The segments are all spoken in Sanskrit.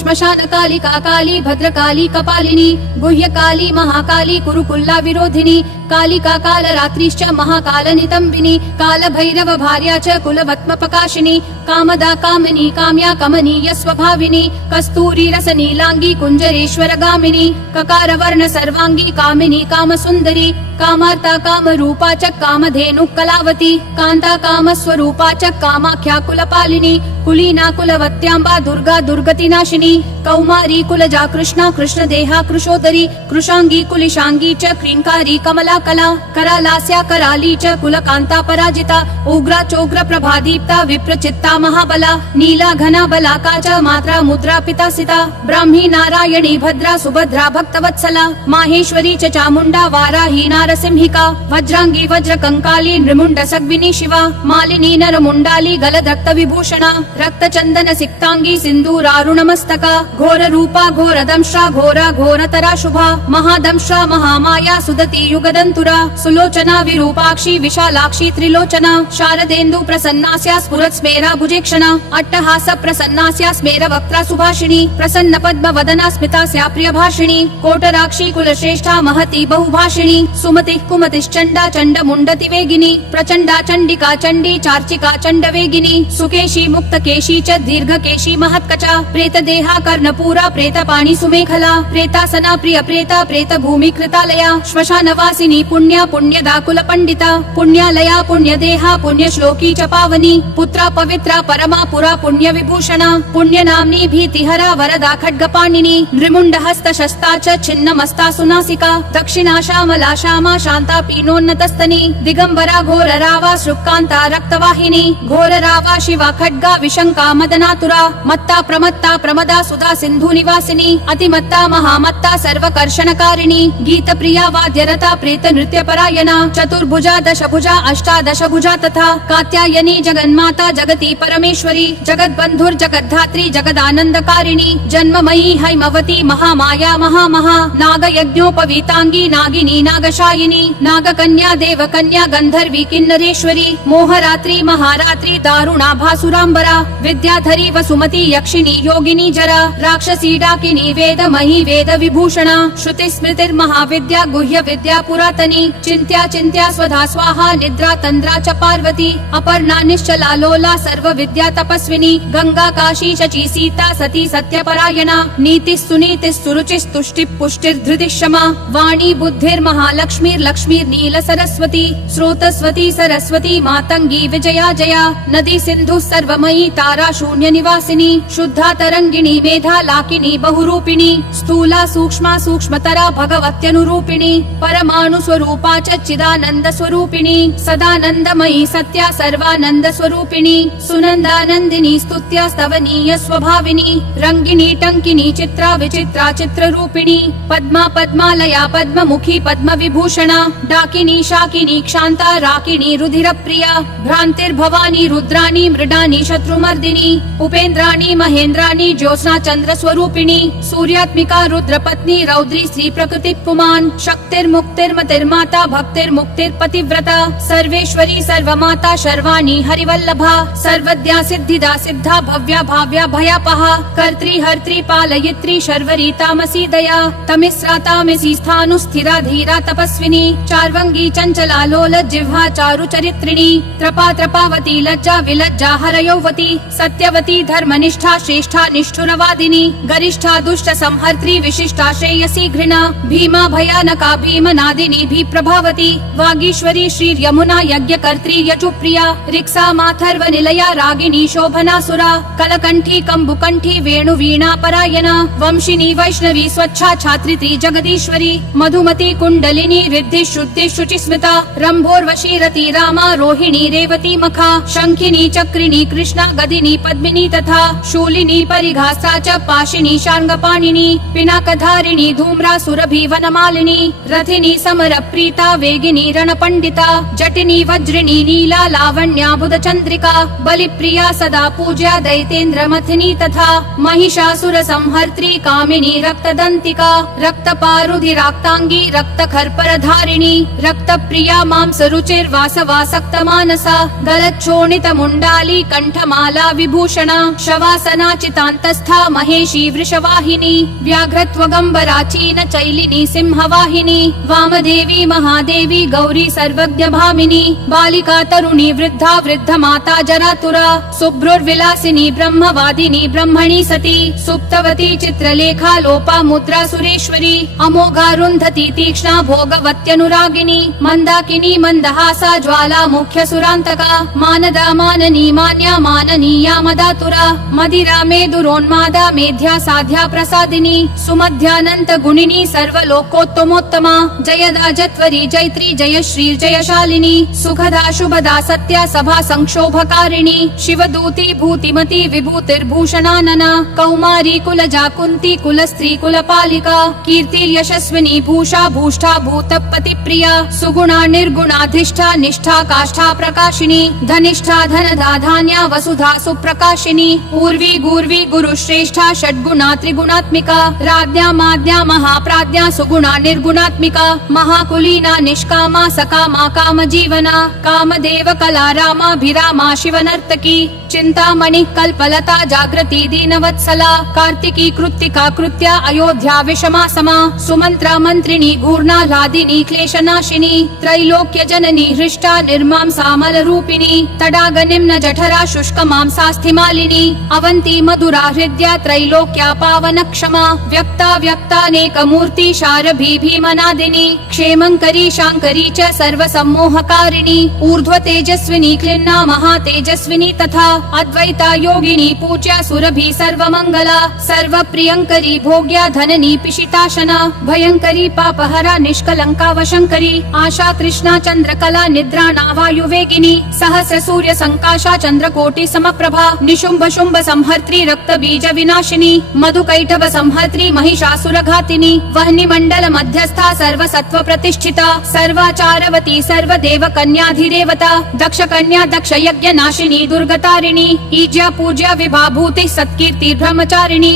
श्मशान काली काली भद्रकाली कपालिनी गुह्यकाली महाकाली कुरुकुल्ला विरोधिनी कालिका काल रात्रिश्च महाकाल नितंबिनी काल भैरव भार्या च कुलवत्म प्रकाशिनी कामदा कामिनी काम्या कमनीय स्वभाविनी कस्तूरी रस नीलांगी कुंजरेश्वर गामिनी ककार वर्ण सर्वांगी कामिनी काम सुंदरी कामार्ता काम रूपा च कामधेनु कलावती कांता काम स्वरूपा च कामाख्या कुलपालिनी कुलीना कुलवत्यांबा दुर्गा दुर्गति नाशिनी कौमारी कुलजा कृष्णा कृष्ण देहा कृशोदरी कृशांगी कुलिशांगी च क्रींकारी कमला कला करालास्या कराली च कुलकांता पराजिता उग्रा चोग्र प्रभादीप्ता विप्रचित्ता महाबला नीला घना बलाका च मात्रा मुद्रा पितासिता ब्राह्मी नारायणी भद्रा सुभद्रा भक्तवत्सला माहेश्वरी च चामुंडा वाराही नारसिंहिका वज्रांगी वज्र कंकाली नृमुंड सग्विनी शिवा मालिनी नरमुंडाली गलद रक्त विभूषणा रक्त चंदन सिक्तांगी सिंदूरारुण मस्तका घोर रूपा घोर दंश्रा घोरा घोरतरा शुभा महादंश्रा महामाया सुदती युगदंतुरा सुलोचना विरूपाक्षी विशालाक्षी त्रिलोचना शारदेन्दु प्रसन्नास्या स्फुरत् स्मेरा भुजेक्षणा अट्टहास प्रसन्नास्या स्मेर वक्त्रा सुभाषिणी प्रसन्न पद्म वदना स्मितास्या प्रिय भाषिणी कोटराक्षी कुलश्रेष्ठा महती बहुभाषिणी सुमति कुमतिश्चंडा चंड मुंडति वेगिनी प्रचंडा चंडिका चंडी चार्चिका चंड वेगिनी सुकेशी मुक्त केशी च दीर्घ केशी महत्कचा प्रेत देहा कर्णपूरा प्रेत पाणी सुमेखला प्रेतासना प्रिय प्रेता प्रेत भूमि कृतालया श्मशानवासिनी पुण्या पुण्यदा कुल पंडिता पुण्यालया पुण्य देहा पुण्य श्लोकी च पावनी पुत्रा पवित्रा परमा पुरा पुण्य विभूषणा पुण्य नामनी भीतिहरा वरदा खड्गपाणिनी नृमुंड हस्त शस्ता च छिन्न मस्ता सुनासिका दक्षिणा श्यामला श्यामा शांता पीनोन्नतस्तनी दिगंबरा घोर रावा शुक्कांता रक्तवाहिनी घोर रावा शिवा खड्गा विशंका मदनातुरा मत्ता प्रमत्ता प्रमदा सुधा सिंधु निवासिनी अतिमत्ता महामत्ता सर्वकर्षणकारिणी गीत प्रिया वाद्यरता प्रेत नृत्य परायणा चतुर्भुजा दशभुजा अष्टादशभुजा तथा कात्यायनी जगन्माता जगती परमेश्वरी जगद्बंधुर जगद्धात्री जगदानंदकारिणी जन्ममयी हैमवती महामाया महामहा नाग यज्ञोपवीतांगी नागिनी नागशायिनी नागकन्या देवकन्या गंधर्वी किन्नरेश्वरी मोहरात्रि महारात्रि दारुणा भासुरांबरा विद्याधरी वसुमती यक्षिणी योगिनी जरा राक्षसी डाकिनी वेदमयी वेद विभूषणा श्रुति स्मृतिर महाविद्या गुह्य विद्या पुरातनी चिंत्या चिंत्या स्वधा स्वाहा निद्रा तंद्रा च पार्वती अपर्णा निश्चला लोला सर्व विद्या तपस्विनी गंगा काशी शची सीता सती सत्यपरायणा नीति सुनीति सुरुचि तुष्टि पुष्टिर धृति क्षमा वाणी बुद्धिर महालक्ष्मीर लक्ष्मीर नील सरस्वती स्रोतस्वती सरस्वती मातंगी विजया जया नदी सिंधु सर्वमयी तारा शून्य निवासिनी शुद्धा तरंगिणी मेधा लाकिनी बहुरूपिणी स्थूला सूक्ष्मा सूक्ष्मतरा भगवत्यनुरूपिणी परमाणु स्वरूपा च चिदानंद स्वरूपिणी सदानंदमयी सत्या सर्वानंद स्वरूपिणी सुनंदानंदिनी स्तुत्या स्तवनीय स्वभाविनी रंगिनी टंकिनी चित्रा विचित्रा चित्र रूपिणी पद्मा पद्मालया पद्ममुखी पद्म विभूषणा डाकिनी शाकिनी क्षांता राकिनी रुधिर प्रिया भ्रांतिर्भवानी रुद्राणी मृडानी शत्रुमर्दिनी उपेन्द्राणी महेन्द्राणी ज्योत्स्ना चंद्र स्वरूपिणी सूर्यात्मिका रुद्र पत्नी रौद्री स्त्री प्रकृति पुमान शक्तिर्मुक्तिर्मतिर्माता भक्तिर्मुक्तिर् पतिव्रता सर्वेश्वरी सर्वमाता शर्वाणी हरिवल्लभा सर्वद्या सिद्धिदा सिद्धा भव्या भाव्या भयापहा कर्त्री हर्त्री पालयित्री शर्वरी तामसी दया तमिस्रा तामसी स्थानु स्थिरा धीरा तपस्विनी चार्वंगी चंचला लोल जिह्वा चारु चरित्रिणी त्रपा त्रपावती लज्जा विलज्जा हरयौवती सत्यवती धर्मनिष्ठा श्रेष्ठा निष्ठुरवादिनी गरिष्ठा दुष्ट संहर्त्री विशिष्टा श्रेयसी घृणा भीमा भयानका भीम नादिनी भी प्रभावती वागीश्वरी श्री यमुना यज्ञ कर्त्री यजुप्रिया रिक्सा माथर्व निलया रागिनी शोभनासुरा कलकंठी कंबुकंठी वेणु वीणा परायणा वंशिनी वैष्णवी स्वच्छा छात्रित्री जगदीश्वरी मधुमती कुंडलिनी रिद्धि शुद्धि शुचि स्मिता रंभोर्वशी रति रामा रोहिणी रेवती मखा शंखिनी चक्रिणी कृष्णा गदिनी पद्मिनी तथा शूलिनी परिघास्ता च पाशिनी शार्ङ्गपाणिनी पिनाकधारिणी धूम्रासुरभि वनमालिनी रथिनी समरप्रीता वेगिनी रणपण्डिता जटिनी वज्रिणी नीला लावण्या बुधचन्द्रिका बलिप्रिया सदा पूज्या दैतेन्द्रमथिनी तथा महिषासुर संहर्त्री कामिनी रक्तदन्तिका रक्तपारुधिराक्ताङ्गी रक्तखर्परधारिणी रक्तप्रिया मांसरुचिर्वासवासक्तमानसा गलच्छोणितमुण्डाली कण्ठमाला विभूषणा शवासना चितान्तस्था महेशी वृषवाहिनी व्याघ्रत्वगम्बराचीन चैलिनी सिंहवाहिनी वामदेवी महादेवी गौरी सर्वज्ञभामिनी बालिका तरुणी वृद्धा वृद्धमाता जरातुरा शुभ्रुर्विलासिनी ब्रह्मवादिनी ब्रह्मणि सती सुप्तवती चित्रलेखा लोपा मुद्रा सुरेश्वरी अमोघारुन्धती तीक्ष्णा भोगवत्यनुरागिनी मन्दाकिनी मन्दहासा ज्वाला मुख्य सुरान्तका मानदा माननी मान्या माननीया मदातुरा मदिरा मेदुरोन्मादा मेध्या साध्या प्रसादिनी सुमध्यानन्त गुणिनी सर्वलोकोत्तमोत्तमा जयदा जत्वरी जैत्री जयश्री जयशालिनी सुखदा शुभदा सत्या सभा संक्षोभकारिणी शिवदूती भूतिमती विभूतिर्भूषणानना कौमारी कुलजा कुन्ती कुलस्त्री कुलपालिका कीर्तिर्यशस्विनी भूषा भूष्ठा भूतपतिप्रिया सुगुणा निर्गुणाधिष्ठा निष्ठा काष्ठा प्रकाशिनी धनिष्ठा धनदा धान्या वसुधा सुप्रकाशिनी पूर्वी गूर्वी गुरुश्रेष्ठा षड्गुणा त्रिगुणात्मिका राज्ञा माद्या महाप्राज्ञा सुगुणा निर्गुणात्मिका महाकुलीना निष्कामा सकामा कामजीवना कामदेव कला रामाभिरामा शिवनर्तकी चिंतामणि कल्पलता जागृति दीनवत्सला कार्तिकी कृत्तिका कृत्या अयोध्या विषमा समा सुमंत्रा मंत्रिणी घूर्णाह्लादिनी क्लेशनाशिनी त्रैलोक्य जननी हृष्टा निर्मांसा मलरूपिणी तडाग निम्न जठरा शुष्क मांसास्थिमालिनी अवंती मधुरा हृद्या त्रैलोक्या पावन क्षमा व्यक्ता व्यक्तानेक मूर्ति शारभी भीमनादिनी क्षेमंकरी शांकरी च सर्व सम्मोहकारिणी ऊर्ध्व तेजस्विनी क्लिन्ना महातेजस्विनी तथा अद्वैता योगिनी पूज्या सुरभि सर्वमंगला सर्वप्रियंकरी भोग्या धननी पिशिताशना भयंकरी पापहरा निष्कलंका वशंकरी आशा तृष्णा चंद्रकला निद्राणा वायुवेगिनी सहस्र सूर्य संकाशा चंद्रकोटि समप्रभा निशुंभ शुंभ संहर्त्री रक्त बीज विनाशिनी मधुकैटभ संहर्त्री महिषासुर घातिनी वह्नि मंडल मध्यस्था सर्व सत्व प्रतिष्ठिता सर्वाचारवती सर्वदेव कन्याधिदेवता दक्ष कन्या दक्ष यज्ञ नाशिनी दुर्गतारिणी ईज्या पूज्या विभाभूति सत्कीर्ति ब्रह्मचारिणी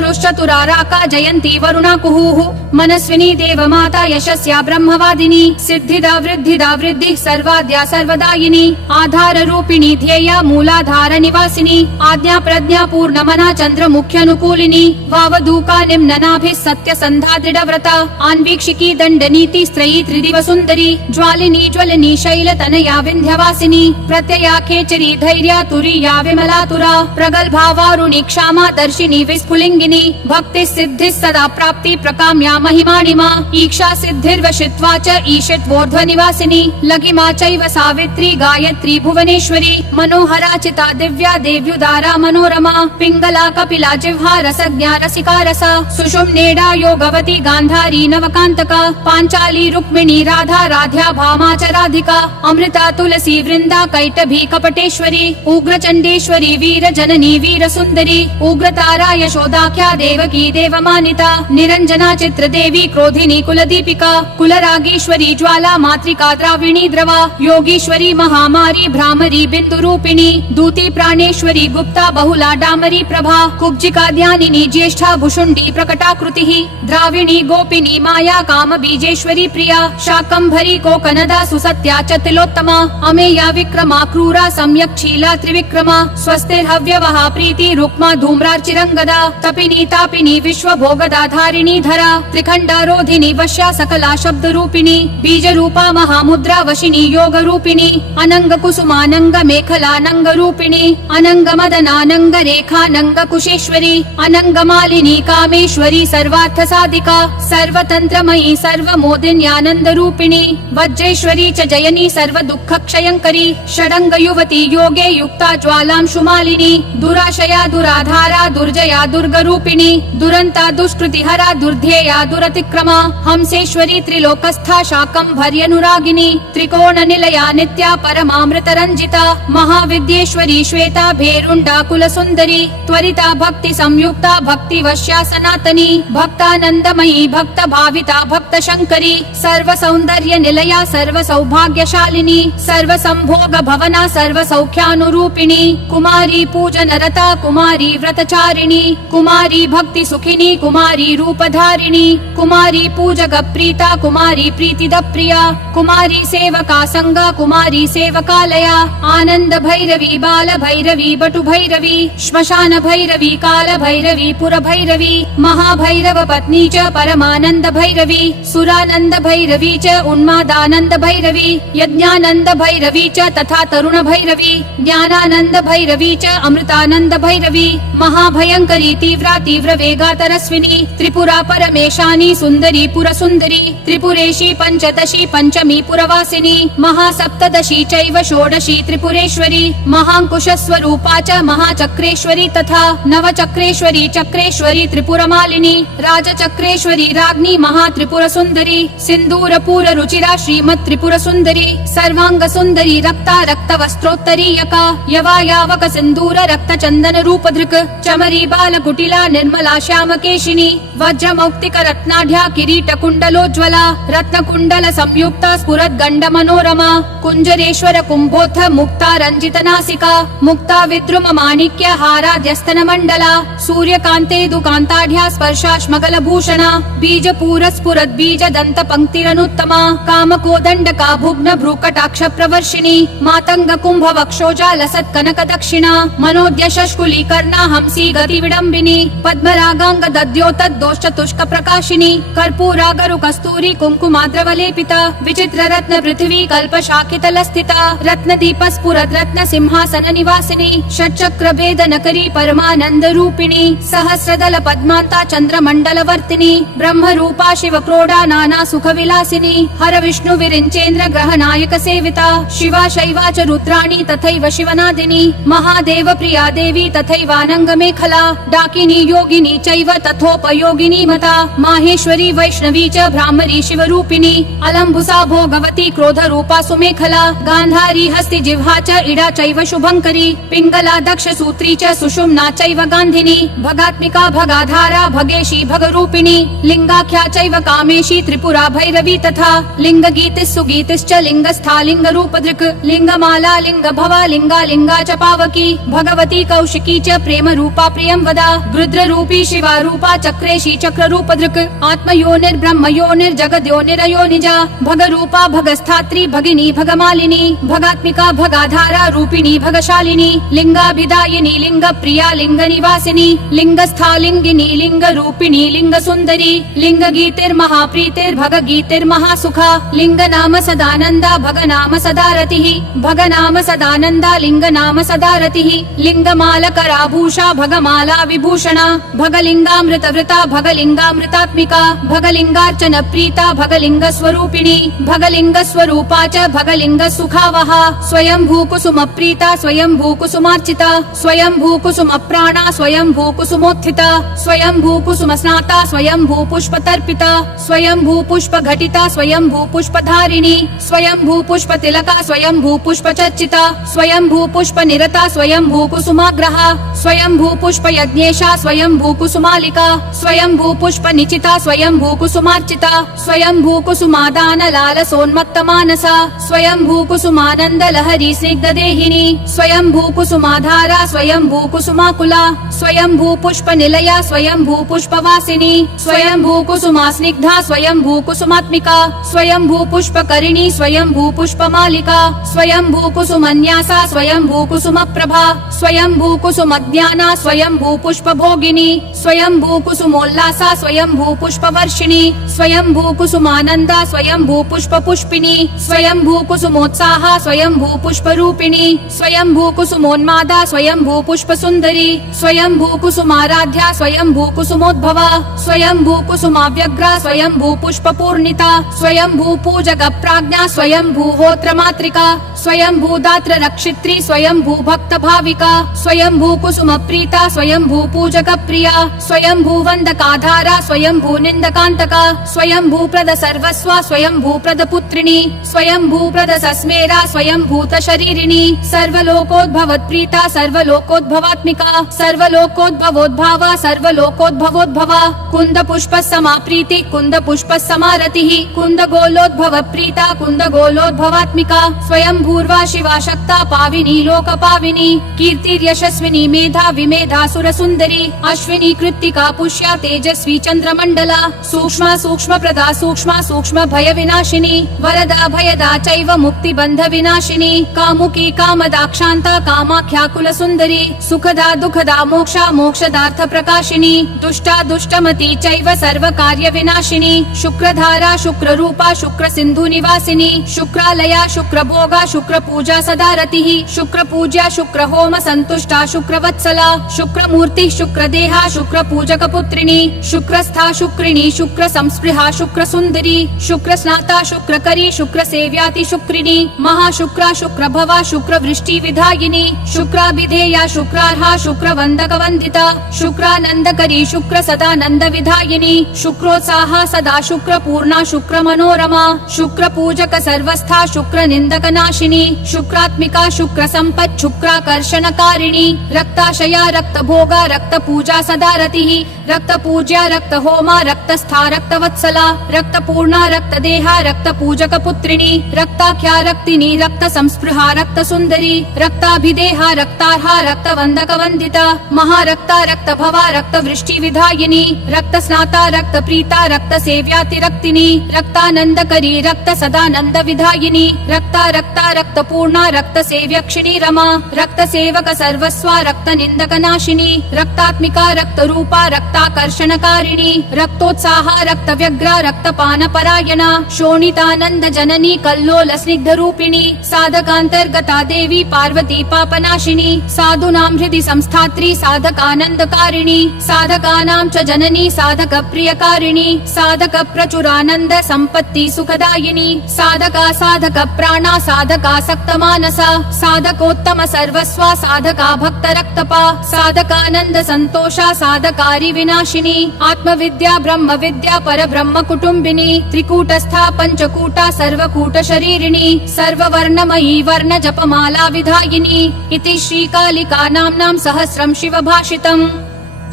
रंभोरुश्चतुराराका जयंती वरुणा कुहुः मनस्विनी देव माता यशस्या ब्रह्मवादिनी सिद्धिदा वृद्धि सर्वाद्या सर्वदायिनी आधार रूपिणी ध्येया मूलाधार निवासिनी आज्ञा प्रज्ञा पूर्ण मना चंद्र मुख्यानुकूलिनी वावधूका निम्ननाभिः सत्य संधा दृढव्रता आन्वीक्षिकी दंड नीति स्त्रयी त्रिदिव सुंदरी ज्वालिनी ज्वलनी शैल तनया विंध्यवासिनी प्रत्यया खेचरी धैर्या तुरीया विमलातुरा प्रगल्भा वारुणी क्षामा दर्शिनी विस्फुलिंगिनी भक्ति सिद्धि सदा प्राप्ति प्रकाम्या महिमाणिमा ईक्षा सिद्धिर्वशित्वा च ईशित्वोर्ध्व निवासिनी लघिमा चैव सावित्री गायत्री भुवनेश्वरी मनोहरा चिता दिव्या देव्युदारा मनोरमा पिंगला कपिला जिह्वा रसज्ञा रसिका रसा सुषुम्नेडा योगवती गांधारी नवकांतका पांचाली रुक्मिणी राधा राध्या भामा च राधिका अमृता तुलसी वृंदा कैटभी कपटेश्वरी उग्र चंडेश्वरी वीर जननी वीर सुंदरी उग्रतारा यशोदाख्या देवकी देवमानिता निरंजना चित्र देवी क्रोधिनी कुलदीपिका कुलरागेश्वरी ज्वाला मातृका द्राविणी द्रवा योगीश्वरी महामारी भ्रामरी बिंदु रूपिणी दूती प्राणेश्वरी गुप्ता बहुला डामरी प्रभा कुब्जिका ध्यानिनी ज्येष्ठा भुषुंडी प्रकटाकृतिः द्राविणी गोपिनी माया काम बीजेश्वरी प्रिया शाकंभरी कोकनदा सुसत्या च तिलोत्तमा अमेया विक्रमा क्रूरा सम्यक् शीला त्रिविक्रमा स्वस्तिर्हव्यवहा प्रीति रुक्मा धूम्रार्चिरंगदा तपिनी तापिनी विश्व भोगदा धारिणी धरा त्रिखंडारोधिनी वश्या सकला शब्द रूपिणी बीज रूपा महामुद्रा वशिनी योग रूपिणी अनंग कुसुमानंग मेखलानंग रूपिणी अनंग मदनानंग रेखानंग कुशेश्वरी अनंग मालिनी कामेश्वरी सर्वार्थ साधिका सर्वतंत्रमयी सर्वमोदिन्यानंद रूपिणी वज्रेश्वरी च जयनी सर्व दुःख क्षयंकरी षडंग युवती योगे युक्त संयुक्ता ज्वालांशुमालिनी दुराशया दुराधारा दुर्जया दुर्गरूपिणी दुरंता दुष्कृतिहरा दुर्ध्येया दुरतिक्रमा हंसेश्वरी त्रिलोकस्था शाकंभर्यनुरागिनी त्रिकोण निलया नित्या परमामृत रंजिता महाविद्येश्वरी श्वेता भेरुंडा कुलसुंदरी त्वरिता भक्ति संयुक्ता भक्ति वश्या सनातनी भक्तानंदमयी भक्त भाविता भक्त शंकरी सर्व सौंदर्य निलया सर्व सौभाग्यशालिनी सर्व संभोग भवना सर्व सौख्यानुरूपिणी कुमारी पूजन रता कुमारी व्रतचारिणी कुमारी भक्ति सुखिनी कुमारी रूपधारिणी कुमारी पूजक प्रीता कुमारी प्रीतिद प्रिया कुमारी सेवका संगा कुमारी सेवकालया आनंद भैरवी बाल भैरवी बटु भैरवी श्मशान भैरवी काल भैरवी पुर भैरवी महाभैरव पत्नी च परमानंद भैरवी सुरानंद भैरवी च उन्मादानंद भैरवी यज्ञानंद भैरवी च तथा तरुण भैरवी ज्ञानानंद भैरवी च अमृतानंद भैरवी महाभयंकरी तीव्रा तीव्र वेगा तरस्विनी त्रिपुरा परमेशानी सुंदरी पुर सुंदरी त्रिपुरेशी पंचदशी पंचमी पुरवासिनी महासप्तदशी चैव षोडशी त्रिपुरेश्वरी महांकुश स्वरूपा च महाचक्रेश्वरी तथा नवचक्रेश्वरी चक्रेश्वरी त्रिपुरमालिनी राजचक्रेश्वरी राज्ञी महात्रिपुर सुंदरी सिंदूरपूर रुचिरा श्रीमत् त्रिपुर सुंदरी सर्वांग सुंदरी रक्ता रक्त वस्त्रोत्तरीयका यवायावक सिंदूर रक्त चंदन रूप धृक चमरी बाल कुटिला निर्मला श्याम केशिनी वज्र मौक्तिक रत्नाढ्या किरीट कुंडलोज्वला रत्न कुंडल संयुक्ता स्फुरत गंड मनोरमा कुंजरेश्वर कुंभोत्थ मुक्ता रंजित नासिका मुक्ता विद्रुम माणिक्य हाराद्यस्तन मंडला सूर्यकांते दुकांताढ्या स्पर्शाश्मगल भूषणा बीज पूर स्फुरत बीज दंत पंक्तिरनुत्तमा काम कोदंड का भुग्न भ्रूकटाक्ष प्रवर्षिणी मातंग कुंभ वक्षोजा लसत कनक दक्षिणा मनोद्य शशकुली कर्णा हंसी गति विडंबिनी पद्मरागांग दद्योतत दोष चतुष्क प्रकाशिनी कर्पूरागरु कस्तूरी कुंकुमाद्रवलेपिता विचित्र रत्न पृथ्वी कल्प शाकितल स्थिता रत्न दीप स्फुरत रत्न सिंहासन निवासिनी षट्चक्र भेदन करी परमानंद रूपिणी सहस्रदल पद्मांता चंद्र मंडल वर्तिनी ब्रह्म रूपा शिव क्रोडा नाना सुख विलासिनी हर विष्णु विरिंचेन्द्र ग्रह नायक सेविता शिवा शैवा च रुद्राणी तथैव शिवनादिनी महादेव प्रिया देवी तथैवानंग मेखला डाकिनी योगिनी चैव तथोपयोगिनी मता माहेश्वरी वैष्णवी च भ्रामरी शिवरूपिणी अलंबुसा भोगवती क्रोध रूपा सुमेखला गांधारी हस्ति जिह्वा च इडा चैव शुभंकरी पिंगला दक्ष सूत्री च सुषुम्ना चैव गांधिनी भगात्मिका भगाधारा भगेशी भगरूपिणी लिंगाख्या चैव कामेशी त्रिपुरा भैरवी तथा लिंग गीतिस् सुगीतिश्च लिंगस्था लिंग रूप धृक् लिंगमाला लिंग भवा लिंगा लिंगा च पावकी भगवती कौशिकी च प्रेम रूपा प्रियं वदा गृद्र रूपी शिवा रूपा चक्रेशी चक्र रूप धृक् आत्मयोनिर्ब्रह्म योनिर्जगद्योनिरयोनिजा भग रूपा भगस्थात्री भगिनी भगमालिनी भगात्मिका भगाधारा रूपिणी भगशालिनी लिंगाभिदायिनी लिंग प्रिया लिंग निवासिनी लिंगस्था लिंगिनी लिंग रूपिणी लिंग सुंदरी लिंग गीतिर्महाप्रीतिर्भग गीतिर्महासुखा लिंग नाम सदानंदा भग नाम सदा रतिः भग नाम सदानंदा लिंग नाम सदा रतिः लिंगमालकराभूषा भगमाला विभूषणा भगलिंगामृत वृता भगलिंगामृतात्मिका भगलिंगार्चन प्रीता भगलिंग स्वरूपिणी भगलिंग स्वरूपा च भगलिंग सुखावहा स्वयं भूकुसुम प्रीता स्वयं भूकुसुमार्चिता स्वयं भूकुसुम प्राणा स्वयं भूकुसुमोत्थिता स्वयं भूकुसुम स्नाता स्वयं भूपुष्प तर्पिता स्वयं भूपुष्प घटिता स्वयं भूपुष्प धारिणी स्वयं भूपुष्प तिलका स्वयं भूपुष्प चर्चिता स्वयं भूपुष्प निरता स्वयं भूकुसुमाग्रहा स्वयं भूपुष्प यज्ञेशा स्वयं भूकुसुमालिका स्वयं भूपुष्प निचिता स्वयं भूकुसुमार्चिता स्वयं भूकुसुमादान लाल सोन्मत्त मानसा स्वयं भूकुसुमानंद लहरी स्निग्ध देहिनी स्वयं भूकुसुमाधारा स्वयं भूकुसुमाकुला स्वयं भूपुष्प निलया स्वयं भूपुष्प वासिनी स्वयं भूकुसुमा स्निग्धा स्वयं भूकुसुमात्मिका स्वयं भूपुष्प करिणी स्वयं भूपुष्प मालिका स्वयं भूकुसुमन्यासा स्वयं भूकुसुम प्रभा स्वयं भूकुसुम ज्ञाना स्वयं भूपुष्प भोगिनी स्वयं भूकुसुमोल्लासा स्वयं भूपुष्प वर्षिणी स्वयं भूकुसुमानंदा स्वयं भूपुष्प पुष्पिनी स्वयं भूकुसुमोत्साहा स्वयं भूपुष्प रूपिणी स्वयं भूकुसुमोन्मादा स्वयं भूपुष्प सुंदरी स्वयं भूकुसुमाराध्या स्वयं भूकुसुमोद्भवा स्वयं भूकुसुमाव्यग्रा स्वयं भूपुष्प पूर्णिता स्वयं भूपूजक प्राज्ञा स्वयं भूहोत्र मात्रिका स्वयं भूदात्र रक्षित्री स्वयंभू भक्त भाविका स्वयंभू कुसुम प्रीता स्वयंभू पूजक प्रिया स्वयंभू वंदकाधारा स्वयंभू निंदकांतका स्वयंभू प्रद सर्वस्व स्वयंभू प्रद पुत्रिणी स्वयंभू प्रद सस्मेरा स्वयंभूत शरीरिणी सर्वलोकोद्भवत्प्रीता सर्वलोकोद्भवात्मिका सर्वलोकोद्भवोद्भावा सर्वलोकोद्भवोद्भवा कुंद पुष्प समाप्रीति कुंद पुष्प समारतिः कुंद गोलोद्भव प्रीता कुंद गोलोद्भवात्मिका स्वयंभूर्वा शिवा शक्ता पाविनी लोक पाविनी कीर्तिर्यशस्विनी मेधा विमेधा सुर सुंदरी अश्विनी कृत्तिका पुष्या तेजस्वी चंद्रमंडला सूक्ष्म सूक्ष्म प्रदा सूक्ष्म सूक्ष्म भय विनाशिनी वरदा भयदा चैव मुक्ति बंध विनाशिनी कामुकी कामदाक्षान्ता कामाख्या कुल सुंदरी सुखदा दुखदा मोक्षा मोक्षदार्थ प्रकाशिनी दुष्टा दुष्टमती चैव सर्व कार्य विनाशिनी शुक्रधारा शुक्र रूपा शुक्र सिंधु निवासिनी शुक्रालया शुक्र भोगा शुक्र पूजा सदा रतिः शुक्र पूज्या शुक्र होम संतुष्टा शुक्र वत्सला शुक्र मूर्ति शुक्र देहा शुक्र पूजक पुत्रिणी शुक्रस्था शुक्रिणी शुक्र संस्पृहा शुक्र सुंदरी शुक्र स्नाता शुक्र करी शुक्र सेव्याति शुक्रिणी महाशुक्रा शुक्र भवा शुक्र वृष्टि विधायिनी शुक्राभिधेया शुक्रार्हा शुक्र वंदक वंदिता शुक्रानंदकरी शुक्र सदानंद विधायिनी शुक्रोत्साहा सदा शुक्र पूर्णा शुक्र मनोरमा शुक्र पूजक सर्वस्था शुक्र निंदक नाशिनी शुक्रात्मिका शुक्र संपत् शुक्राकर्षणकारिणी रक्ताशया रक्त भोगा रक्त पूजा सदा रतिः रक्त पूज्या रक्त होमा रक्तस्था रक्त वत्सला रक्त पूर्णा रक्त देहा रक्त पूजक पुत्रिणी रक्ताख्या रक्तिनी रक्त संस्पृहा रक्त सुंदरी रक्ताभिदेहा रक्तार्हा रक्त वंदक वंदिता महारक्ता रक्त भवा रक्त वृष्टि विधायिनी रक्त स्नाता रक्त प्रीता रक्त सेव्याति रक्तिनी रक्तानंदकरी रक्त सदानंद विधायिनी रक्ता रक्ता रक्त पूर्णा रक्त सेव्यक्षिणी रमा रक्त सेवक सर्वस्वा रक्त निंदक नाशिनी रक्तात्मिका रक्त रूपा रक्ताकर्षणकारिणी रक्तोत्साहा रक्त व्यग्रा रक्तपान परायणा शोणितानंद जननी कल्लोल स्निग्ध रूपिणी साधकांतर्गता देवी पार्वती पापनाशिनी साधूनां हृदि संस्थात्री साधकानंदकारिणी साधकानां च जननी साधक प्रियकारिणी साधक प्रचुरानंद संपत्ति सुखदायिनी साधका साधक प्राणा साधका सक्त मानसा साधकोत्तम सर्वस्वा साधका भक्त रक्तपा साधकानंद संतोषा साधकारी विनाशिनी आत्मविद्या ब्रह्म विद्या पर ब्रह्म कुटुंबिनी त्रिकूटस्था पंचकूटा सर्वकूट शरीरिणी सर्ववर्णमयी वर्ण जपमाला विधायिनी इति श्रीकालिका नाम्नां सहस्रं शिव भाषितम्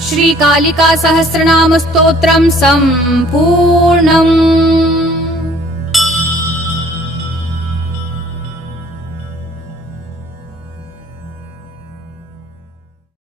श्रीकालिका सहस्रनाम स्तोत्रं सम्पूर्णम्।